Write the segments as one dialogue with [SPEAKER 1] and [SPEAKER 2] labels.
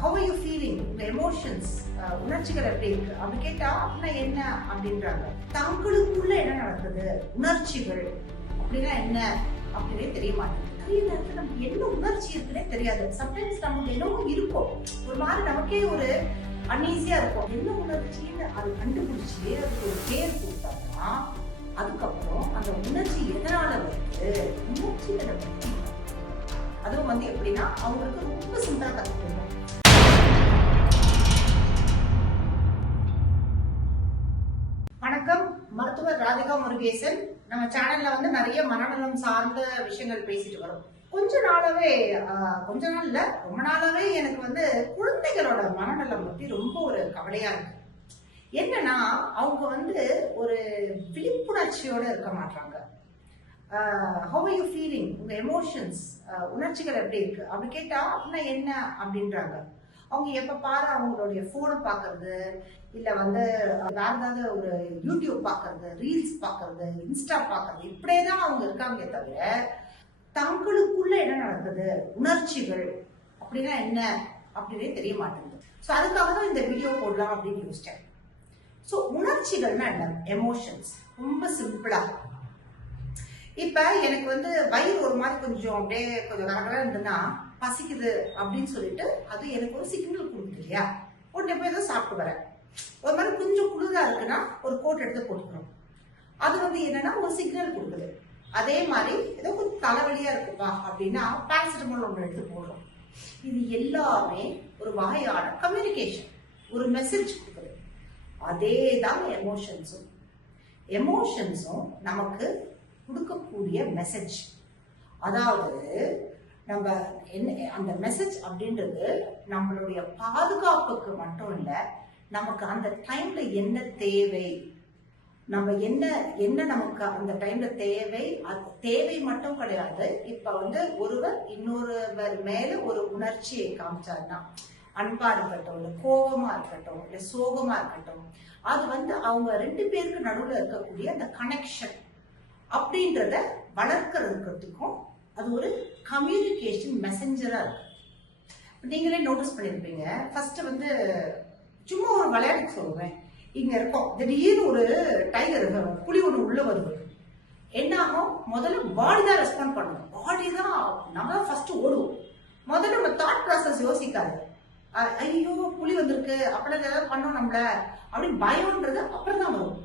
[SPEAKER 1] Have you feeling உங்கள் emotions உணர்ச்சிகள் எப்படி இருக்கு? அப்படி கேட்டால் அப்படின்னா என்ன அப்படின்றாங்க. தங்களுக்குள்ள என்ன நடக்குது உணர்ச்சிகள். அப்படின்னா என்ன? அப்படின்னே தெரிய மாட்டேங்குது. நிறைய நேரத்தில் நமக்கு என்ன உணர்ச்சி இருக்குன்னே தெரியாது. சம்டைம்ஸ் நமக்கு என்னவோ இருக்கும். ஒரு மாதிரி நமக்கே ஒரு அன்ஈஸியாக இருக்கும். என்ன உணர்ச்சின்னு அது கண்டுபிடிச்சி அதுக்கு ஒரு பேர் கொடுத்தோம்னா அதுக்கப்புறம் அந்த உணர்ச்சி எதனால வருது? உணர்ச்சிகளை பற்றி அதுவும் வந்து எப்படின்னா அவங்களுக்கு ரொம்ப சிம்பிளா கத்துக்கணும். வணக்கம். மருத்துவர் ராதிகா முருகேசன். நம்ம சேனல்ல வந்து நிறைய மனநலம் சார்ந்த விஷயங்கள் பேசிட்டு வரோம். கொஞ்ச நாளாவே கொஞ்ச நாள் இல்ல ரொம்ப நாளாவே எனக்கு வந்து குழந்தைகளோட மனநலம் பத்தி ரொம்ப ஒரு கவலையா இருக்கு. என்னன்னா அவங்க வந்து ஒரு விழிப்புணர்ச்சியோட இருக்க மாட்டாங்க ஹவ் யூ ஃபீலிங் உங்கள் எமோஷன்ஸ் உணர்ச்சிகள் எப்படி இருக்குது அப்படி கேட்டால் அப்படின்னா என்ன? அப்படின்றாங்க. அவங்க எப்போ பாரு அவங்களுடைய ஃபோனை பார்க்கறது இல்லை வந்து வேற ஏதாவது ஒரு யூடியூப் பார்க்கறது ரீல்ஸ் பார்க்கறது இன்ஸ்டா பார்க்கறது இப்படியே தான் அவங்க இருக்காங்களே தவிர தங்களுக்குள்ள என்ன நடக்குது? உணர்ச்சிகள் அப்படின்னா என்ன? அப்படின்னே தெரிய மாட்டேங்குது. ஸோ அதுக்காக தான் இந்த வீடியோ போடலாம் அப்படின்னு யோசிச்சேன். ஸோ உணர்ச்சிகள்னா என்ன? எமோஷன்ஸ் ரொம்ப சிம்பிளாக இப்ப எனக்கு வந்து வயிறு ஒரு மாதிரி கொஞ்சம் அப்படியே கொஞ்சம் கரகரா இருந்ததுன்னா பசிக்குது அப்படின்னு சொல்லிட்டு அது எனக்கு ஒரு சிக்னல் கொடுக்குது இல்லையா? உடனே போய் ஏதோ சாப்பிட்டு வரேன். ஒரு மாதிரி கொஞ்சம் குளிரா இருக்குன்னா ஒரு கோட் எடுத்து போட்டுக்கிறோம். அது வந்து என்னன்னா ஒரு சிக்னல் கொடுக்குது. அதே மாதிரி ஏதோ கொஞ்சம் தலைவலியா இருக்குப்பா அப்படின்னா பேராசிட்டமால் ஒன்று எடுத்து போடுறோம். இது எல்லாமே ஒரு வகையான கம்யூனிகேஷன் ஒரு மெசேஜ் கொடுக்குது. அதே தான் எமோஷன்ஸும் எமோஷன்ஸும் நமக்கு கொடுக்கக்கூடிய மெசேஜ் அதாவது நம்ம என்ன அந்த மெசேஜ் அப்படின்றது நம்மளுடைய பாதுகாப்புக்கு மட்டும் இல்லை நமக்கு அந்த டைம்ல என்ன தேவை? நம்ம என்ன என்ன நமக்கு அந்த டைம்ல தேவை? அது தேவை மட்டும் கிடையாது. இப்ப வந்து ஒருவர் இன்னொருவர் மேல ஒரு உணர்ச்சியை காமிச்சாருன்னா அன்பா இருக்கட்டும் இல்ல கோபமா இருக்கட்டும் இல்ல சோகமா இருக்கட்டும் அது வந்து அவங்க ரெண்டு பேருக்கு நடுவுல இருக்கக்கூடிய அந்த கனெக்ஷன் அப்படின்றத வளர்க்கறதுக்கும் அது ஒரு கம்யூனிகேஷன் மெசஞ்சரா இருக்கு. நீங்களே நோட்டீஸ் பண்ணிருப்பீங்க. ஃபர்ஸ்ட் வந்து சும்மா ஒரு விளையாட்டுக்கு சொல்லுவேன் இங்க இருக்கோம். திடீர்னு ஒரு டைகர் புலி ஒன்று உள்ள வருது. என்ன ஆகும்? முதல்ல பாடி தான் ரெஸ்பாண்ட் பண்ணணும் பாடி தான் நம்ம தான் ஃபர்ஸ்ட் ஓடுவோம். முதல்ல நம்ம தாட் ப்ராசஸ் யோசிக்காது. ஐயோ புலி வந்திருக்கு. அப்படிலாம் ஏதாவது பண்ணோம் நம்மள. அப்படின்னு பயம்ன்றது அப்புறம் தான் வரும்.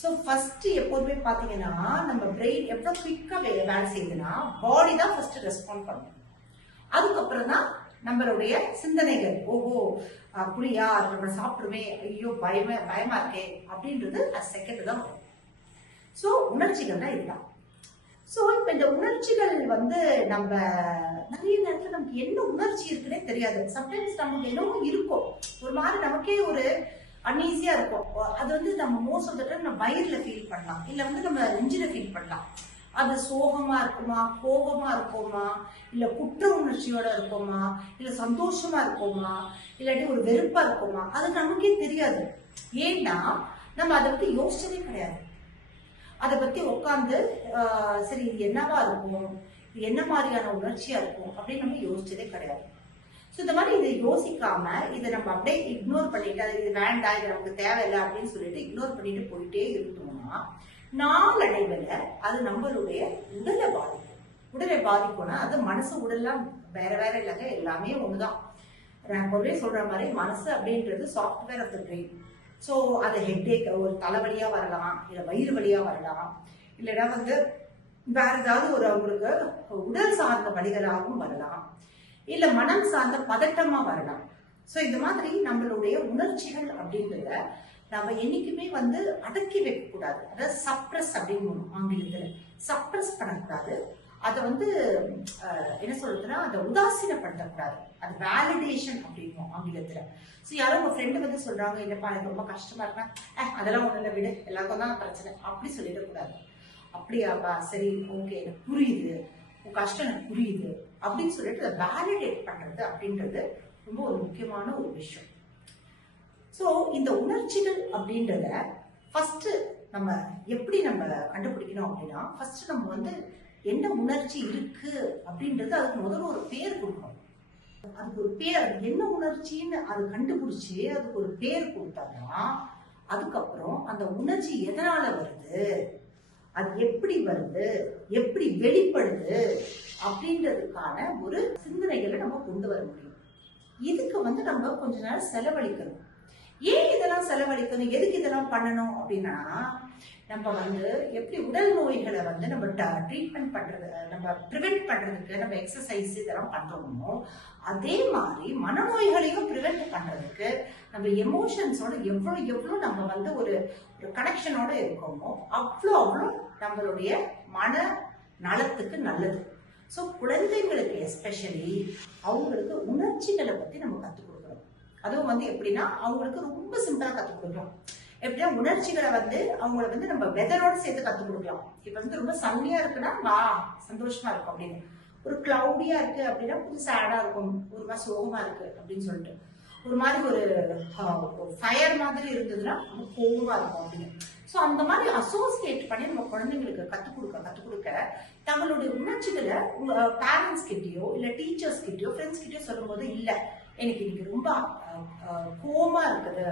[SPEAKER 1] ஸோ ஃபர்ஸ்ட் எப்போதுமே பார்த்தீங்கன்னா நம்ம பிரெயின் எவ்வளோ குயிக்காக வேலை செய்யுதுன்னா பாடி தான் ஃபர்ஸ்ட் ரெஸ்பாண்ட் பண்ணும். அதுக்கப்புறம் தான் நம்மளுடைய சிந்தனைகள் ஓஹோ அஹ் புரியா அது நம்ம சாப்பிடுமே ஐயோ பயமே பயமா இருக்கே அப்படின்றது செகண்ட் தான் வரும். ஸோ உணர்ச்சிகள் தான் இதுதான். ஸோ இப்போ இந்த உணர்ச்சிகள் வந்து நம்ம நிறைய நேரத்தில் நமக்கு என்ன உணர்ச்சி இருக்குன்னே தெரியாது. சம்டைம்ஸ் நமக்கு என்னவோ இருக்கும். ஒரு மாதிரி நமக்கே ஒரு அன்ஈஸியா இருக்கும். அது வந்து நம்ம மோஸ்ட் ஆஃப் த டைம் நம்ம வயிறுல ஃபீல் பண்ணலாம். இல்ல வந்து நம்ம நெஞ்சில ஃபீல் பண்ணலாம். அது சோகமா இருக்குமா? கோபமா இருக்குமா? இல்ல குற்ற உணர்ச்சியோட இருக்குமா? இல்ல சந்தோஷமா இருக்குமா? இல்லாட்டி ஒரு வெறுப்பா இருக்குமா? அது நமக்கே தெரியாது. ஏன்னா நம்ம அதை பத்தி யோசிச்சதே கிடையாது. அதை பத்தி உட்காந்து சரி இது என்னவா இருக்கும்? இது என்ன மாதிரியான உணர்ச்சியா இருக்கும்? அப்படின்னு நம்ம யோசிச்சதே கிடையாது. ஸோ இந்த மாதிரி இதை யோசிக்காம இதை நம்ம அப்படியே இக்னோர் பண்ணிட்டு அது இது வேண்டாம் இது நமக்கு தேவையில்லை அப்படின்னு சொல்லிட்டு இக்னோர் பண்ணிட்டு போயிட்டே இருந்தோம்னா நாளடைவில் அது நம்மளுடைய உடலை பாதிக்கும். உடலை பாதிக்கும்னா அது மனசு உடல்லாம் வேற வேற இல்லைங்க எல்லாமே ஒண்ணுதான். நான் எப்பவுமே சொல்ற மாதிரி மனசு அப்படின்றது software of the brain so அது ஹெட்டேக் ஒரு தலைவலியா வரலாம் இல்லை வயிறு வலியா வரலாம் இல்லைன்னா வந்து வேற ஏதாவது ஒரு அவங்களுக்கு உடல் சார்ந்த வழிகளாகவும் வரலாம். இல்ல மனம் சார்ந்த பதட்டமா வரலாம். ஸோ இந்த மாதிரி நம்மளுடைய உணர்ச்சிகள் அப்படின்றத நம்ம என்னைக்குமே வந்து அடக்கி வைக்க கூடாது அதாவது சப்ரஸ் அப்படின்னு ஆங்கிலத்துல. சப்ரஸ் பண்ணக்கூடாது. அதை வந்து என்ன சொல்றதுன்னா அதை உதாசீனப்படுத்தக்கூடாது. அது வேலிடேஷன் அப்படிங்கும் ஆங்கிலத்துல. ஸோ யாரோ உங்க ஃப்ரெண்டு வந்து சொல்றாங்க இல்லப்பா எனக்கு ரொம்ப கஷ்டமா இருக்கா அதெல்லாம் ஒண்ணு இல்லை விடு. எல்லாருக்கும் தான் பிரச்சனை. அப்படி சொல்லிடக்கூடாது. அப்படியாப்பா சரி ஓகே எனக்கு புரியுது. உன் கஷ்டம் எனக்கு புரியுது. அப்படின்னு சொல்லிட்டு அதை வேலிடேட் பண்றது அப்படின்றது ரொம்ப ஒரு முக்கியமான ஒரு விஷயம். ஸோ இந்த உணர்ச்சிகள் அப்படின்றத ஃபர்ஸ்ட் நம்ம எப்படி நம்ம கண்டுபிடிக்கணும் அப்படின்னா ஃபர்ஸ்ட் நம்ம வந்து என்ன உணர்ச்சி இருக்கு அப்படின்றது அதுக்கு முதல்ல ஒரு பேர் கொடுக்கணும். அதுக்கு ஒரு பேர் அது என்ன உணர்ச்சின்னு அது கண்டுபிடிச்சி அதுக்கு ஒரு பேர் கொடுத்தாதான் அதுக்கப்புறம் அந்த உணர்ச்சி எதனால வருது? அது எப்படி வருது? எப்படி வெளிப்படுது? அப்படின்றதுக்கான ஒரு சிந்தனைகளை நம்ம கொண்டு வர முடியும். இதுக்கு வந்து நம்ம கொஞ்ச நேரம் செலவழிக்கணும். ஏன் இதெல்லாம் செலவழிக்கணும்? எதுக்கு இதெல்லாம் பண்ணணும் அப்படின்னா நம்ம வந்து எப்படி உடல் நோய்களை வந்து நம்ம ட்ரீட்மெண்ட் பண்றது நம்ம ப்ரிவென்ட் பண்றதுக்கு நம்ம எக்ஸசைஸ் இதெல்லாம் பண்றோமோ அதே மாதிரி மனநோய்களையும் ப்ரிவென்ட் பண்றதுக்கு நம்ம எமோஷன்ஸோட எவ்வளோ எவ்வளோ நம்ம வந்து ஒரு ஒரு கனெக்ஷனோட இருக்கோமோ அவ்வளோ அவ்வளோ நம்மளுடைய மன நலத்துக்கு நல்லது. ஸோ குழந்தைங்களுக்கு எஸ்பெஷலி அவங்களுக்கு உணர்ச்சிகளை பத்தி நம்ம கற்றுக் கொடுக்கணும். அதுவும் வந்து எப்படின்னா அவங்களுக்கு ரொம்ப சிம்பிளா கற்றுக் கொடுக்கணும் எப்படின்னா உணர்ச்சிகளை வந்து அவங்கள வந்து நம்ம வெதரோட சேர்த்து கற்றுக் கொடுக்கலாம். இப்போ வந்து ரொம்ப சன்னியா இருக்குன்னா வா சந்தோஷமா இருக்கும் அப்படின்னு. ஒரு கிளவுடியா இருக்கு அப்படின்னா கொஞ்சம் சேடா இருக்கும். ஒரு மாதிரி சோகமா இருக்கு அப்படின்னு சொல்லிட்டு. ஒரு மாதிரி ஒரு ஃபயர் மாதிரி இருந்ததுன்னா நம்ம கோவமா இருக்கும் அப்படின்னு. ஸோ அந்த மாதிரி அசோசியேட் பண்ணி நம்ம குழந்தைங்களுக்கு கற்றுக் கொடுக்க கற்றுக் கொடுக்க தங்களுடைய உணர்ச்சிகளை பேரண்ட்ஸ் கிட்டயோ இல்லை டீச்சர்ஸ் கிட்டயோ ஃப்ரெண்ட்ஸ் கிட்டயோ சொல்லும்போது இல்லை. எனக்கு இன்னைக்கு ரொம்ப கோவமா இருக்குது.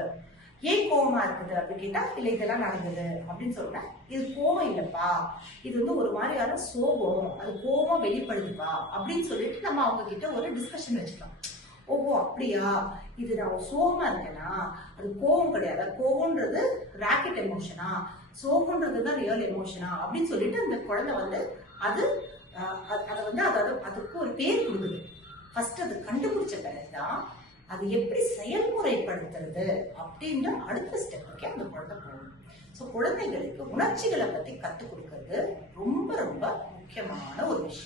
[SPEAKER 1] ஏன் கோவமா இருக்குது அப்படின்னு கேட்டா இல்லை இதெல்லாம் நடந்தது அப்படின்னு சொன்னா இது கோவம் இல்லைப்பா. இது வந்து ஒரு மாதிரியான சோகம். அது கோவம் வெளிப்படுதுப்பா அப்படின்னு சொல்லிட்டு நம்ம அவங்க கிட்ட ஒரு டிஸ்கஷன் வச்சுக்கலாம். ஓஹோ அப்படியா? இது நான் சோகமா இருக்கேனா? அது கோவம் கிடையாது. கோவம்ன்றது ராக்கெட் எமோஷனா சோகம்ன்றது தான் ரியல் எமோஷனா அப்படின்னு சொல்லிட்டு அந்த குழந்தை வந்து அது அது- அதை வந்து அதாவது அதுக்கு ஒரு பேர் கொடுக்குது. ஃபர்ஸ்ட் அது கண்டுபிடிச்ச பிறகுதான் அது எப்படி செயல்முறைப்படுத்துறது அப்படின்ற அடுத்த ஸ்டெப்புக்கே அந்த குழந்தை போகணும் ஸோ குழந்தைகளுக்கு உணர்ச்சிகளை பத்தி கற்றுக் கொடுக்கறது ரொம்ப ரொம்ப முக்கியமான ஒரு விஷயம்.